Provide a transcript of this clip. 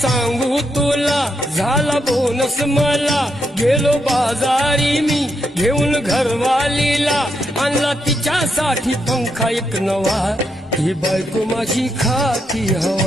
सांगू तुला झाला बोनस मला गेलो बाजारी मी घेऊन घरवालीला आणला तिच्यासाठी पंखा एक नवा ही बायको माझी खाती हवा